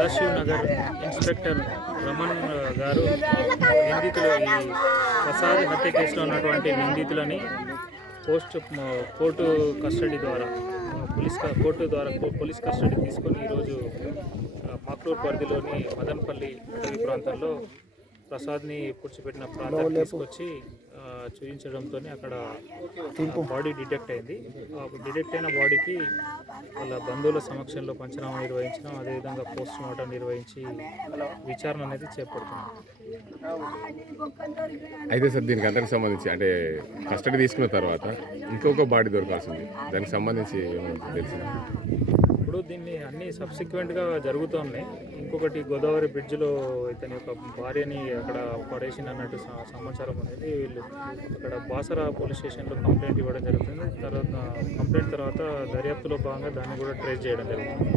Sadashiv Nagar inspector Raman గారు నిందితులు ఈ ప్రసాద్ హత్య కేసులో ఉన్నటువంటి నిందితులని పోస్ట్ కోర్టు కస్టడీ ద్వారా పోలీస్ కోర్టు ద్వారా పోలీస్ కస్టడీ తీసుకొని ఈరోజు ఆ, మాక్లూర్ పరిధిలోని మదనపల్లి అటవీ ప్రాంతంలో ప్రసాద్ని పుడిచిపెట్టిన ప్రాంతానికి తీసుకొచ్చి చూపించడంతో అక్కడ బాడీ డిటెక్ట్ అయింది. డిటెక్ట్ అయిన బాడీకి వాళ్ళ బంధువుల సమక్షంలో పంచనామా నిర్వహించడం అదేవిధంగా పోస్ట్ మార్టం నిర్వహించి విచారణ అనేది చేపడుతున్నాం. అయితే సార్ దీనికి అందరికి సంబంధించి అంటే కస్టడీ తీసుకున్న తర్వాత ఇంకొక బాడీ దొరకాల్సింది. దానికి సంబంధించి తెలిసింది ఇప్పుడు దీన్ని అన్ని సబ్సిక్వెంట్గా జరుగుతున్నాయి ఇంకొకటి గోదావరి బ్రిడ్జ్లో ఇతని యొక్క భార్యని అక్కడ పడేసిన అన్నట్టు స- సమాచారం అనేది వీళ్ళు అక్కడ బాసరా పోలీస్ స్టేషన్లో కంప్లైంట్ ఇవ్వడం జరుగుతుంది. తర్వాత కంప్లైంట్ తర్వాత దర్యాప్తులో భాగంగా దాన్ని కూడా ట్రేస్ చేయడం జరుగుతుంది.